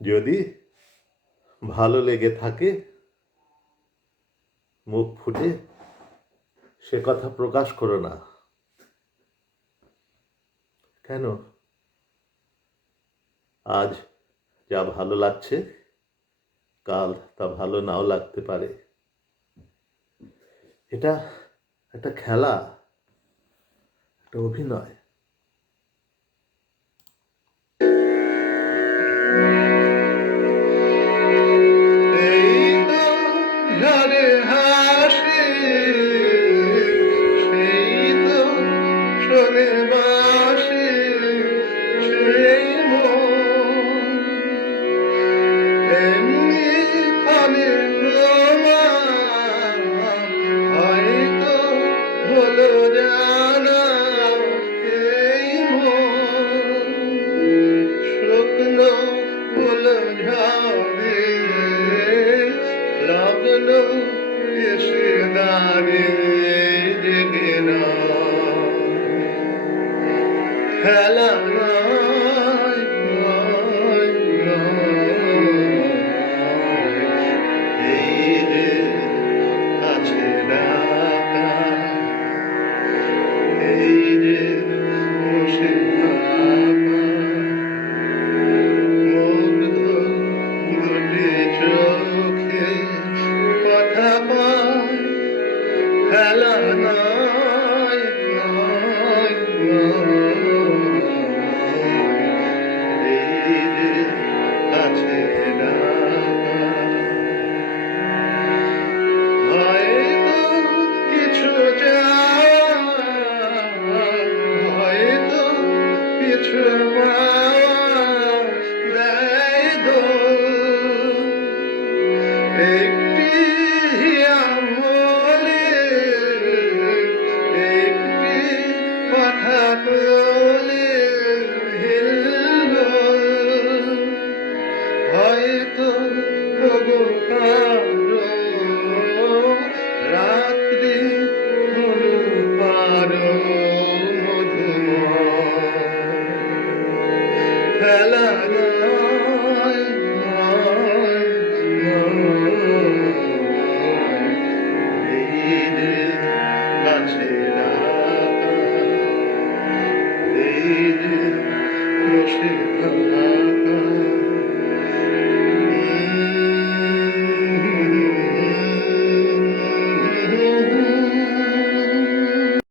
যদি ভালো লেগে থাকে মুখ ফুটে সে কথা প্রকাশ করো না। কেন? আজ যা ভালো লাগছে কাল তা ভালো নাও লাগতে পারে। এটা একটা খেলা, একটা অভিনয়। এসে দাঁড়িয়ে জেগে না খেলা নয় নয় নয় এই যে আছে ডাকা এই যে বসে থাকা মুগ্ধ দুটি চোখে কথা পায় খেলা নয় নয় নয় এই যে আছে ডাকা হয়তো কিছু চাওয়া হয়তো কিছু